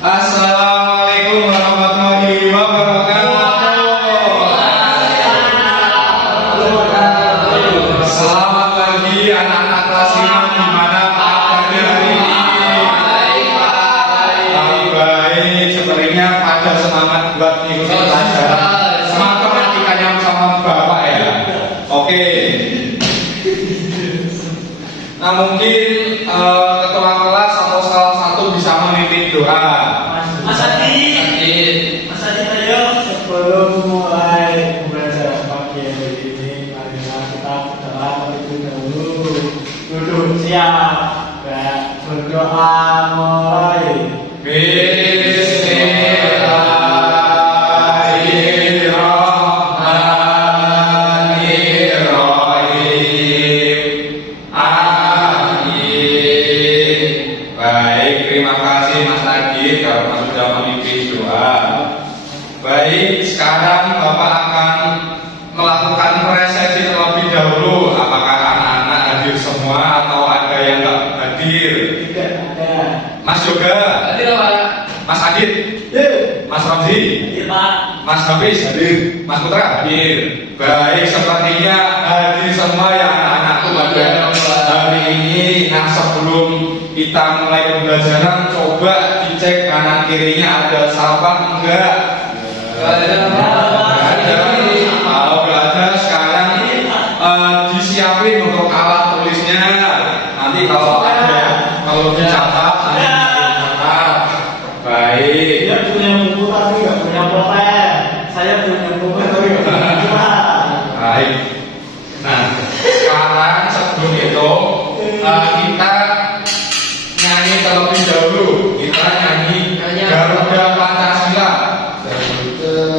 Assalamualaikum warahmatullahi wabarakatuh. Selamat pagi anak-anak kelas 5 di mana kabarnya hari ini? Baik, sepertinya pada semangat buat mengikuti pelajaran. Semangat perhatikannya sama Bapak ya. Oke. Nah, mungkin ketua kelas atau salah satu bisa memimpin doa. Mas Adi, ayo. Sebelum mulai belajar pagi hari ini, marilah kita berdoa terlebih dahulu. Duduk siap, berdoa mulai. Bismillahirrahmanirrahim. Amin. Baik, terima kasih Mas Adi karena sudah memimpin doa. Baik, sekarang Bapak akan melakukan presesi terlebih dahulu. Apakah anak-anak hadir semua atau ada yang nggak hadir? Tidak ada. Mas Yoga, Hadir Pak. Mas Adit, Mas Ramzi, Hadir Pak. Mas Hafiz hadir, Mas Putra hadir. Baik, sepertinya hadir semua ya anak-anakku pada hari ini. Nah, sebelum kita mulai pembelajaran, coba dicek kanan kirinya ada sampah enggak? Kalau nggak ada, sekarang disiapin untuk alat tulisnya. Nanti kalau ada, kalau dicatat, nanti dicatat. Baik. Dia punya buku tapi nggak punya pulpen. Saya punya buku tapi nggak punya pulpen. Baik. Nah, sekarang sebelum itu kita nyanyi terlebih dahulu. Kita nyanyi Garuda Pancasila.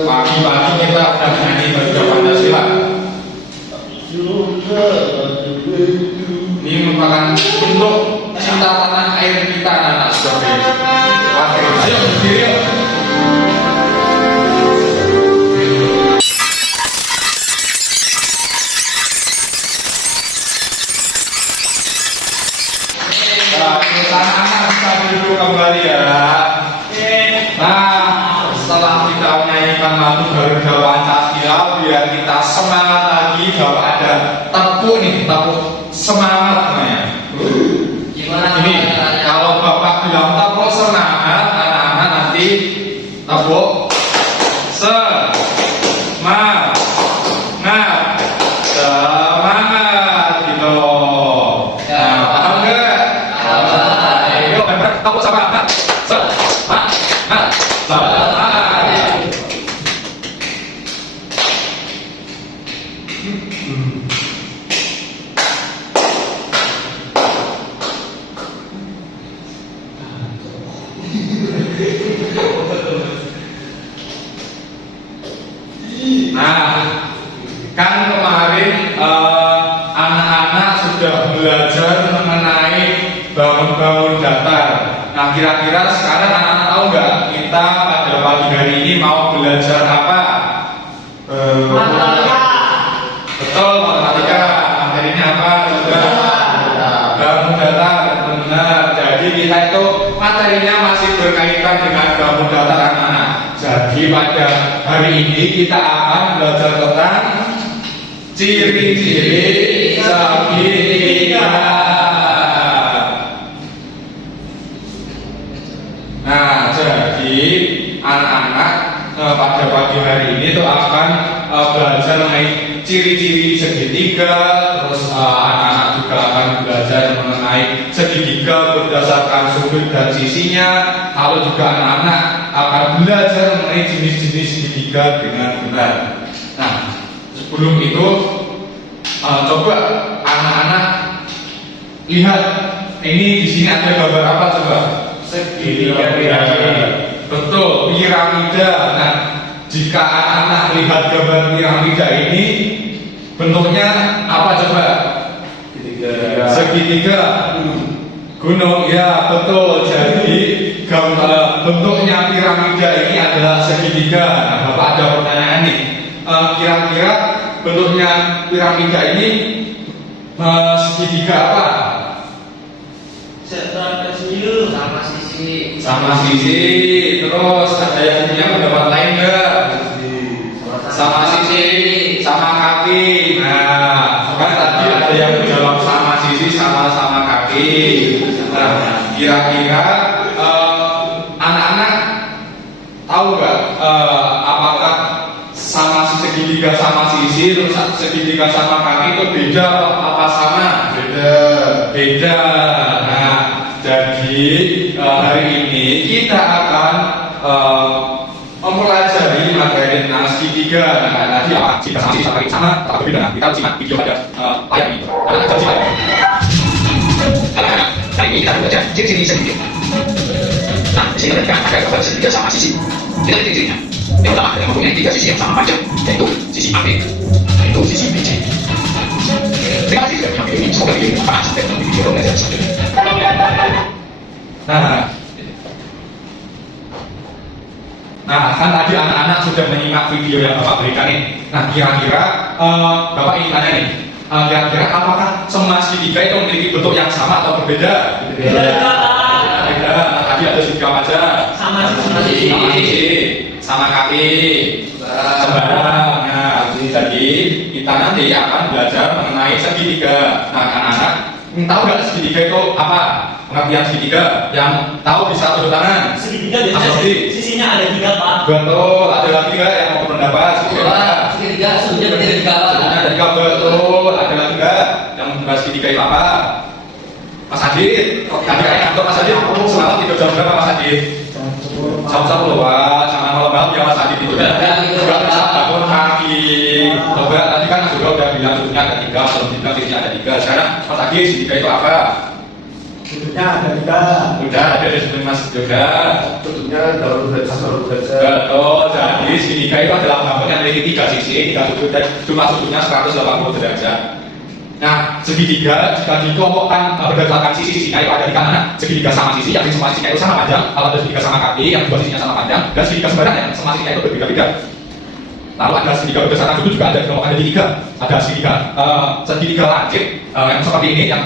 Pagi-pagi kita udah nyanyi Garuda Pancasila. Ini merupakan bentuk cinta tanah air kita, anak seperti ini. Oke, ayo berdiri yuk. Nah, kita anak bisa duduk kembali ya. Nah, setelah kita menyanyikan lagu Garuda Pancasila, biar kita semangat lagi. Bapak ada tepuk nih, tepuk semangat namanya. Gimana? Ini kalau Bapak bilang tepuk semangat, anak-anak nanti tepuk semangat, semangat gitu. Nah, paham nggak? Ayo, tepuk semangat, semangat, semangat. Nah, kan kemarin anak-anak sudah belajar mengenai bangun-bangun datar. Nah, kira-kira sekarang anak-anak tahu nggak kita pada pagi hari ini mau belajar apa? Matematika. Betul, matematika. Materinya apa? Sudah. Bangun datar, benar. Jadi kita itu materinya masih berkaitan dengan bangun datar anak-anak. Jadi pada hari ini kita akan belajar tentang ciri-ciri segitiga. Nah, jadi anak-anak pada pagi hari ini tuh akan belajar mengenai ciri-ciri segitiga. Terus anak-anak juga akan belajar mengenai segitiga berdasarkan sudut dan sisinya. Lalu juga anak-anak akan belajar mengenai jenis-jenis segitiga dengan benar. Nah, sebelum itu coba anak-anak lihat ini di sini ada gambar apa coba? Segitiga piramida. Betul, piramida. Nah, jika anak-anak lihat gambar piramida ini, bentuknya apa coba? Segitiga. Gunung, ya betul. Jadi bentuknya piramida ini adalah segitiga. Nah, Bapak ada pertanyaan nih. Kira-kira bentuknya piramida ini segitiga apa? Setelah kecil sama sisi Sama sisi. Terus ada yang punya pendapat lain enggak? Sama sisi, sama kaki. Nah, kan tadi ada yang menjawab sama sisi, sama kaki. Nah, kira-kira anak-anak tahu nggak apakah sama segitiga sama sisi, terus segitiga sama kaki itu beda apa sama? Beda. Nah, jadi hari ini kita akan mempelajari materi segitiga. Nah, tadi apa? Segitiga sama sisi sama tapi beda. Kita harus simak video pada layar ini. Anak-anak simak. Anak-anak, hari ini kita belajar ciri-ciri segitiga. Nah, di sini ada gambar segitiga sama sisi. Kita lihat ciri-cirinya. Yang pertama, yang mempunyai 3 sisi yang sama panjang, yaitu sisi AB, yaitu sisi BC. Terima kasih sudah menonton video ini. Semoga video ini bermanfaat dan menjadi video belajar selanjutnya. Nah, kan tadi anak-anak sudah menyimak video yang Bapak berikan ini. Nah, kira-kira Bapak ingin tanya nih, kira-kira apakah semua segitiga itu memiliki bentuk yang sama atau berbeda? Berbeda. Nah, tadi ada segitiga apa aja? Sama sisi, sama kaki, sembarang. Nah, jadi kita nanti akan belajar mengenai segitiga. Nah, anak-anak tahu nggak segitiga itu apa? Pengertian segitiga yang tahu bisa turun tangan. Segitiga biasanya sisinya ada 3 Pak. Betul. Ada lagi nggak yang mau berpendapat? Segitiga sudutnya berarti ada 3 Pak. Sudutnya ada 3, betul. Ada lagi nggak yang membahas segitiga itu apa? Mas Adit, tadi kayak kantor Mas Adit. Selamat tidur jam berapa Mas Adit? Jam 10. Wah, jangan malam-malam ya Mas Adit itu ya. Juga bisa bangun pagi. Coba tadi kan juga udah bilang sudutnya ada 3, sudutnya sisinya ada 3. Sekarang Mas Adit segitiga itu apa? Sudutnya ada 3. Udah ada disebut Mas juga. Bentuknya dalam derajat. Betul. Jadi segitiga itu adalah bangun yang memiliki 3 sisi, 3 sudut dan jumlah sudutnya 180 derajat. Nah, segitiga jika dikelompokkan berdasarkan sisi-sisinya itu ada di kanan. Segitiga sama sisi yang semua sisinya itu sama panjang. Kalau ada segitiga sama kaki yang 2 sisinya sama panjang, dan segitiga sembarang yang semua sisinya itu berbeda-beda. Lalu ada segitiga berdasarkan sudut juga ada dikelompokkan jadi 3. Ada segitiga lancip yang seperti ini yang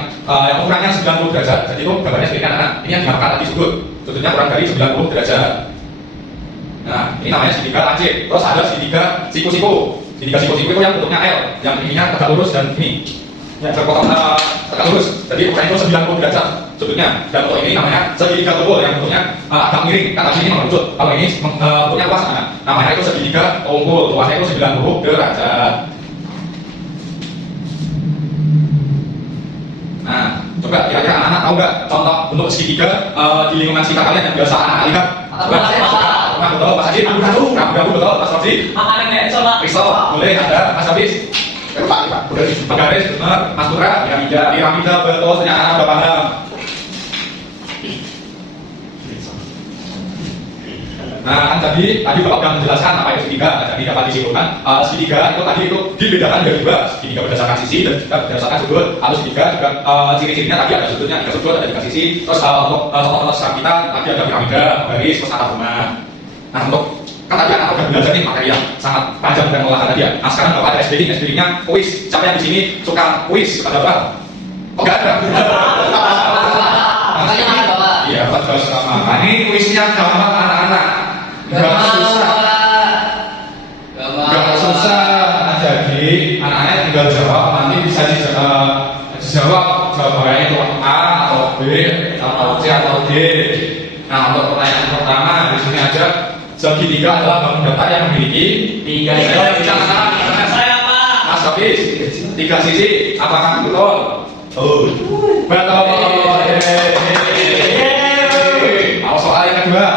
ukurannya 90 derajat. Jadi itu gambarnya seperti kanan. Ini yang dimakan tadi sudutnya kurang dari 90 derajat. Nah, ini namanya segitiga lancip. Terus ada segitiga siku-siku. Segitiga siku-siku itu yang bentuknya L, yang ininya tegak lurus dan ini terpotong tegak lurus. Jadi ukurannya itu 90 derajat sudutnya. Dan untuk ini namanya segitiga tumpul yang bentuknya agak miring. Kan tadi ini mengerucut. Kalau ini bentuknya luas mana? Namanya itu segitiga tumpul. Luasnya itu 90 derajat. Nah, coba kira-kira anak-anak tahu nggak contoh bentuk segitiga di lingkungan sekitar kalian yang biasa anak lihat? Coba, betul, Mas Adit, ragu betul, Mas Rosi. Makanan kayak coba. Pisau, boleh ada, Mas Habis. Pak. Penggaris, benar, Mas Putra. Piramida, betul, ternyata anak udah paham. Nah, kan tadi Bapak sudah menjelaskan apa itu segitiga. Jadi dapat disimpulkan segitiga itu tadi itu dibedakan dari 2. Segitiga berdasarkan sisi dan juga berdasarkan sudut. Lalu segitiga juga ciri-cirinya tadi ada sudutnya, 3 sudut, ada 3 sisi. Terus untuk contoh sekarang kita tadi ada piramida, garis, terus tata bunga. Nah, untuk kan tadi anak udah belajar nih materi yang sangat panjang dan melelahkan tadi ya. Nah, sekarang Bapak ada SBD-nya kuis. Siapa yang di sini suka kuis? Ada apa? Oh, enggak ada. Makanya mana Bapak? Iya, Bapak sama. Nah, ini kuisnya gampang anak-anak. Gak susah. Gak susah. Nah, jadi anak-anak tinggal jawab, nanti bisa dijawab jawabannya itu A atau B atau C atau D. Nah, untuk pertanyaan pertama di sini aja, segitiga adalah bangun datar yang memiliki 3 sisi. Saya Pak. Mas Hafiz, 3 sisi, apakah betul? Betul. Mau soal yang kedua,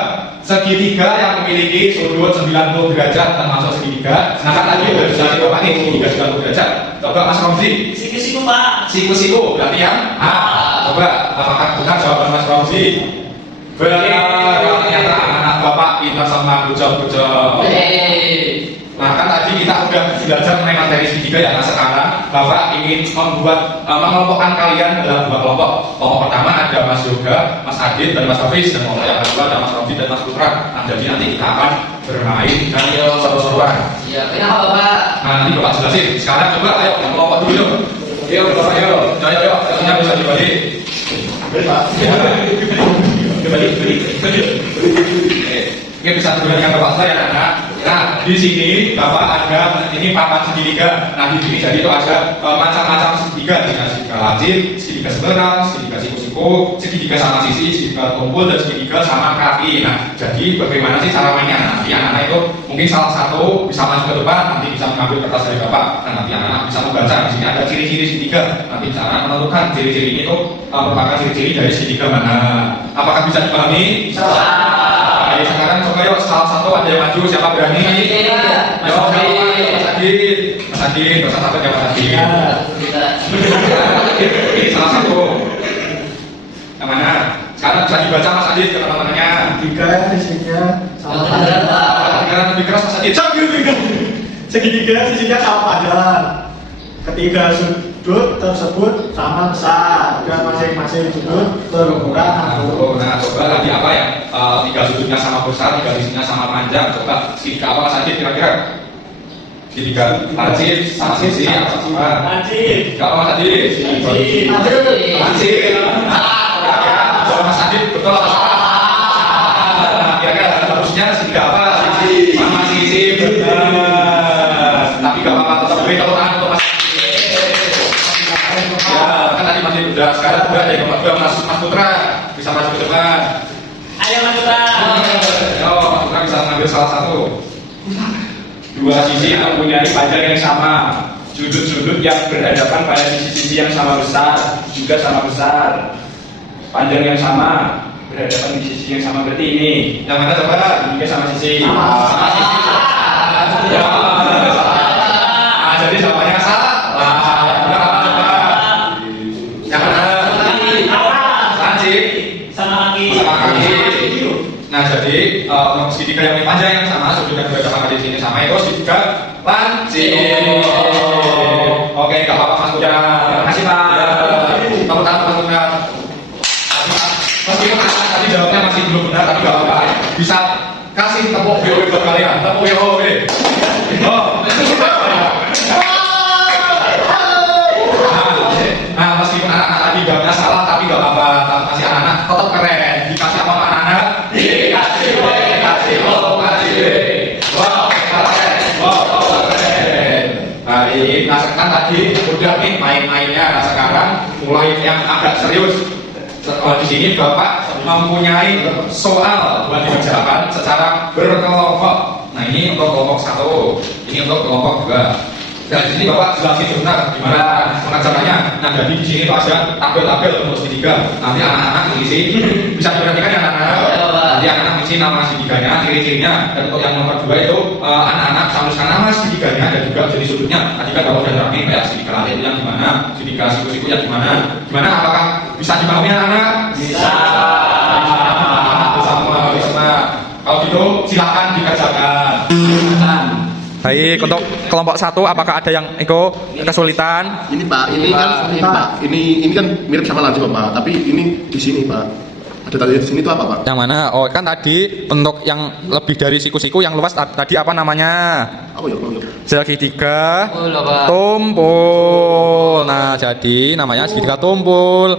segitiga yang memiliki sudut 90 derajat termasuk segitiga. Nah, kan tadi udah bisa Bapak nih, segitiga 90 derajat. Coba Mas Romzi. Siku-siku Pak. Siku-siku berarti yang A. Coba apakah benar jawaban Mas Romzi? Benar. Ternyata anak-anak Bapak pintar sama bujang-bujang. Nah, kan tadi kita udah belajar mengenai materi segitiga ya. Nah, sekarang Bapak ingin membuat mengelompokkan kalian dalam 2 kelompok. Kelompok pertama ada Mas Yoga, Mas Adit, dan Mas Hafiz. Dan kelompok yang kedua ada Mas Romzi dan Mas Putra. Nah, jadi nanti kita akan bermain dan seru-seruan. Iya, kenapa Bapak? Nah, nanti Bapak jelasin. Sekarang coba ayo yang kelompok dulu yuk. Yuk, Bapak yuk. Ayo, yuk. Yang bisa dibalik. Pak. Ini bisa diberikan Bapak saya anak. Nah, di sini Bapak ada ini papan segitiga. Nah, di sini jadi itu ada macam-macam segitiga, segitiga lancip, segitiga seberang, segitiga siku-siku, segitiga sama sisi, segitiga tumpul, dan segitiga sama kaki. Nah, jadi bagaimana sih cara mainnya? Nanti anak-anak itu mungkin salah satu bisa maju ke depan, nanti bisa mengambil kertas dari Bapak, dan nanti anak-anak bisa membaca. Di sini ada ciri-ciri segitiga. Nanti bisa anak menentukan ciri-ciri ini itu merupakan ciri-ciri dari segitiga mana. Apakah bisa dipahami? Bisa. Ayo sekarang coba yuk salah satu ada yang maju, siapa berani? Mas Yuk, Adit. Mas Adit, Mas Adit, Mas satu ya Mas Adit. Ini salah satu. Yang mana? Sekarang bisa dibaca Mas Adit ke teman-temannya. Tiga sisinya sama Yang benar, Pak. Sekarang lebih keras Mas Adit. segitiga sisinya sama padan. Ketiga sudut tersebut sama besar dan masing-masing sudut berukuran Nah, coba tadi apa ya? Tiga sudutnya sama besar, tiga sisinya sama panjang. Coba segitiga apa Mas Adit kira-kira? Segitiga lancip sama sisi apa? Lancip. Segitiga apa Mas Adit? Lancip. Kalau Mas Adit betul apa salah? Kira-kira harusnya segitiga apa? Sama sisi benar. Tapi gak apa-apa, tetap beri tepuk tangan untuk Mas. Ya, kan tadi masih udah, sekarang udah ada yang kedua Mas Putra bisa maju ke depan. Ayo Mas Putra. Yo, Mas Putra bisa mengambil salah satu. Dua sisi mempunyai panjang yang sama. Sudut-sudut yang berhadapan pada sisi-sisi yang sama besar juga sama besar. Panjang yang sama berhadapan di sisi yang sama berarti ini. Yang mana coba? Juga sama sisi. Sama sisi. Ya, ah, jadi jawabannya salah. Yang benar apa coba? Yang mana? Lancip. Sama kaki. Sama kaki. Nah, jadi untuk segitiga yang panjang yang sama, sudut yang berhadapan di sini sama itu segitiga lancip. Oke, nggak apa-apa Mas Putra. Terima kasih Pak. Tepuk tangan Mas Putra. Meskipun tadi jawabnya masih belum benar, tapi nggak apa-apa. Bisa kasih tepuk BOW buat kalian. Tepuk BOW. Oh. Nah, meskipun anak-anak tadi jawabnya salah, tapi nggak apa-apa. Masih anak-anak tetap keren. Dikasih apa anak-anak? Dikasih W, dikasih O, dikasih W. Wow, keren. Wow, keren. Baik, nah sekarang tadi udah nih main-mainnya. Nah sekarang mulai yang agak serius. Di sini Bapak mempunyai soal buat dikerjakan secara berkelompok. Nah ini untuk kelompok 1, ini untuk kelompok 2. Dan di sini Bapak jelasin sebentar gimana pengerjaannya. Nah jadi di sini ada tabel-tabel untuk segitiga. Nanti anak-anak mengisi, bisa diperhatikan ya anak-anak. Nanti anak-anak mengisi nama segitiganya, ciri-cirinya. Dan untuk yang nomor 2 itu anak-anak tuliskan nama segitiganya dan juga jenis sudutnya. Tadi kan Bapak sudah terangin kayak segitiga lancip itu yang gimana, segitiga siku-siku yang gimana. Gimana? Apakah bisa dipahami anak-anak? Bisa. Bisa. Kalau gitu silakan dikerjakan. Baik, untuk kelompok 1 apakah ada yang kesulitan? Ini Pak, ini kan ini kan mirip sama lancip Pak, tapi ini di sini Pak. Ada tadi di sini itu apa Pak? Yang mana? Oh, kan tadi untuk yang lebih dari siku-siku yang luas tadi apa namanya? Apa ya? Segitiga Betul, Pak. tumpul. Nah, jadi namanya segitiga tumpul.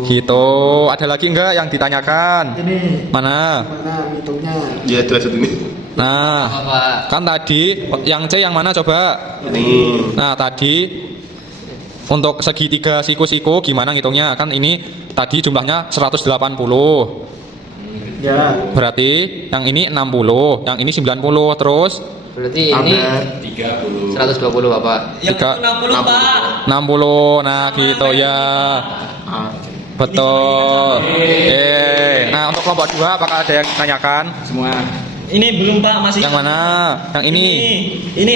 Gitu. Ada lagi enggak yang ditanyakan? ini Mana? mana hitungnya Ya jelas ini. Nah, Apa, Pak? kan tadi yang C yang mana coba? Ini. Nah, tadi untuk segitiga siku-siku gimana ngitungnya? Kan ini tadi jumlahnya 180. ya Berarti yang ini 60, yang ini 90. Terus Berarti ini 120 Bapak. Tiga- 60 Pak. 60. Nah, gitu ya. Betul. Nah, untuk kelompok 2 apakah ada yang ditanyakan? Semua. Ini belum Pak, masih Yang mana? Yang ini. Ini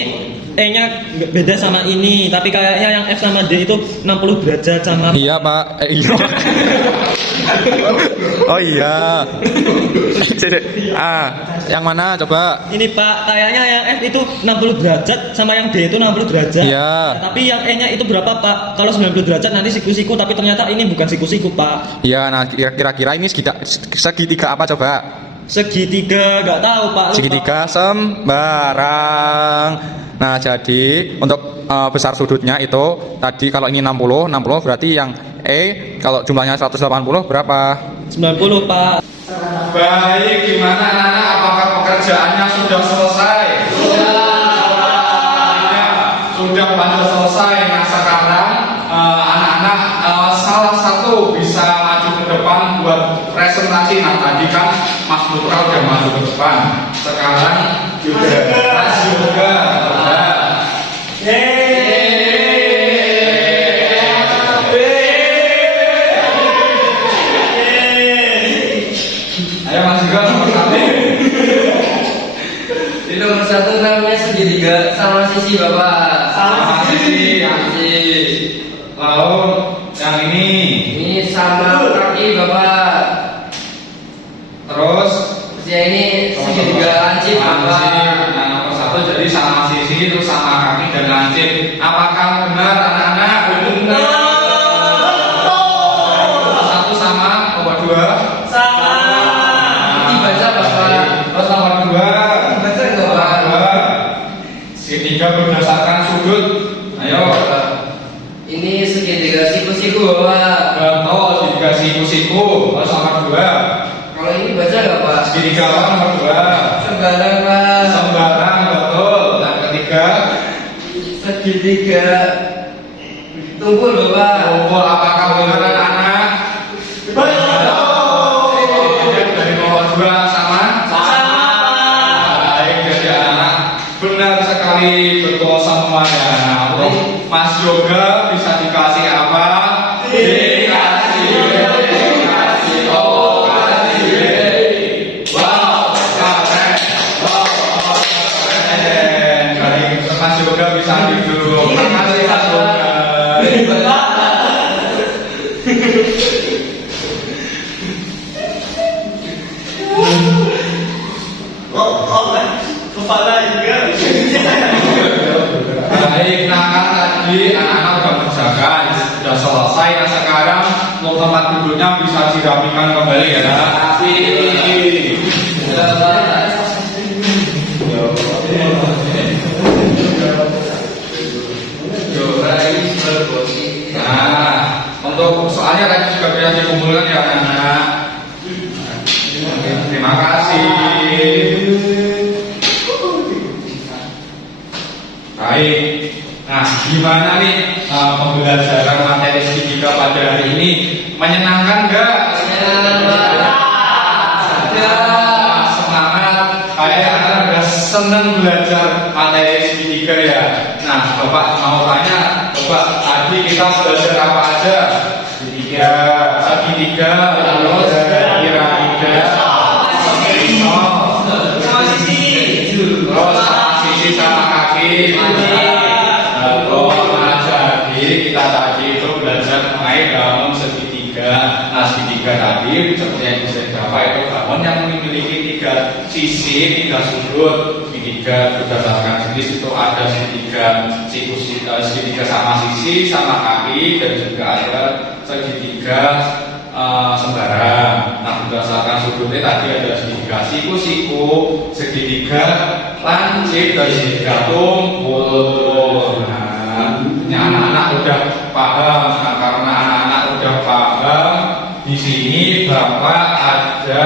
E-nya beda sama ini, tapi kayaknya yang F sama D itu 60 derajat sama. Iya, Pak. Iya. Oh iya. Yang mana coba? Ini Pak, kayaknya yang F itu 60 derajat sama yang D itu 60 derajat. Iya. Tapi yang E-nya itu berapa Pak? Kalau 90 derajat nanti siku-siku, tapi ternyata ini bukan siku-siku Pak. Iya, nah kira-kira ini segitiga apa coba? Segitiga nggak tahu Pak. Lupa. Segitiga sembarang. Nah, jadi untuk besar sudutnya itu tadi kalau ini 60 berarti yang E kalau jumlahnya 180 berapa? 90 Pak. Baik, gimana anak-anak? Apakah pekerjaannya sudah selesai? Sudah pada selesai. Nah sekarang anak-anak salah satu bisa maju ke depan buat presentasi. Nah tadi kan Mas Putra udah maju ke depan. Sekarang juga Mas juga. Ayo Mas juga nomor 1. Di nomor 1 namanya segitiga sama sisi Bapak. Sama sisi. Lalu yang ini. Ini sama kaki Bapak. Terus Yang ini segitiga lancip Bapak. Nah, nomor 1 jadi sama sisi terus sama kaki dan lancip. Apakah benar anak-anak? Benar. Nomor 1 sama, nomor 2 Sama. Dibaca Bapak. Terus nomor 2 Baca enggak Bapak? segitiga berdasarkan sudut. Ayo. Ini segitiga siku-siku Bapak. Betul, segitiga siku-siku. Terus nomor 2 Kalau ini baca enggak Pak? segitiga apa nomor 2? Sembarang Pak. Sembarang, betul. Yang ketiga Segitiga tumpul Bapak. kumpul. Apakah benar anak-anak? Dari nomor 2 sama? Baik, jadi anak benar sekali, betul semuanya. Nah, untuk Mas Yoga bisa dikasih apa? Dikasih. Oh, kasih. Wow, keren. Wow, keren. Dari Mas Yoga bisa duduk. Terima kasih Mas Yoga. Kepala juga. Baik, nah kan tadi anak-anak sudah mengerjakan, sudah selesai. Nah sekarang untuk tempat duduknya bisa dirapikan kembali ya. Rapi. Nah, untuk soalnya tadi juga bisa dikumpulkan ya anak-anak. Terima kasih. Baik. Nah, gimana nih pembelajaran materi segitiga pada hari ini? Menyenangkan nggak? Semangat. Kayaknya udah seneng belajar materi segitiga ya. Nah, Bapak mau tanya, Bapak tadi kita belajar apa aja? Segitiga, terus piramida, terus sisi sama kaki. Jadi kita tadi itu belajar mengenai bangun segitiga. Nah segitiga tadi seperti yang bisa dicapai itu bangun yang memiliki 3 sisi, 3 sudut. Segitiga berdasarkan jenis itu ada segitiga sama sisi, sama kaki, dan juga ada segitiga sembarang. Nah berdasarkan sudutnya tadi ada segitiga siku-siku, segitiga lancip, dan segitiga tumpul. Ini anak-anak udah paham. Nah, karena anak-anak udah paham, di sini Bapak ada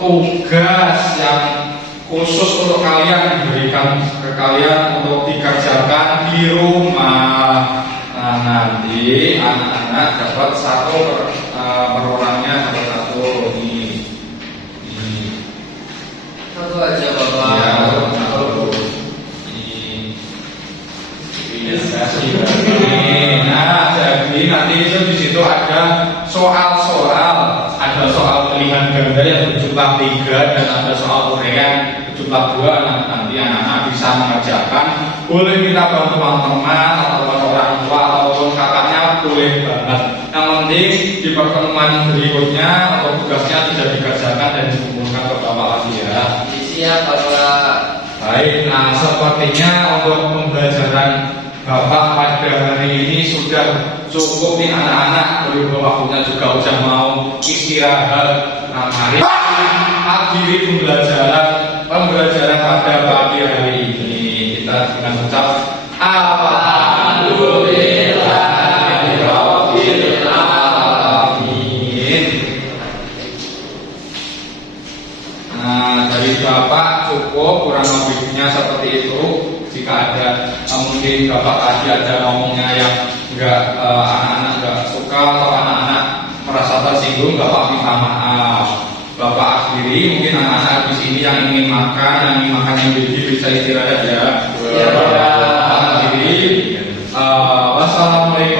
tugas yang khusus untuk kalian, diberikan ke kalian untuk dikerjakan di rumah. Nah, nanti anak-anak dapat satu per orangnya dapat satu ini. Satu aja Bapak. Ya, satu. Nah, jadi nanti itu di situ ada soal-soal, ada soal pilihan ganda yang berjumlah 3 dan ada soal uraian berjumlah 2. Nah, nanti anak-anak bisa mengerjakan. Boleh minta bantuan teman atau orang tua ataupun kakaknya, boleh banget. Yang penting di pertemuan berikutnya atau tugasnya sudah dikerjakan dan dikumpulkan ke Bapak lagi ya. Siap Bapak. Baik, nah sepertinya untuk pembelajaran Bapak pada hari ini sudah cukup nih anak-anak. Berhubung waktunya juga udah mau istirahat. Nah mari akhiri pembelajaran pada pagi hari ini. Kita dengan ucap Alhamdulillahirabbil alamin. Dari Bapak cukup kurang lebihnya seperti itu. Jika ada mungkin Bapak tadi ada ngomongnya yang anak-anak nggak suka atau anak-anak merasa tersinggung, Bapak minta maaf. Bapak akhiri, mungkin anak-anak di sini yang ingin makan yang bisa istirahat ya. Ya, Bapak akhiri. Wassalamualaikum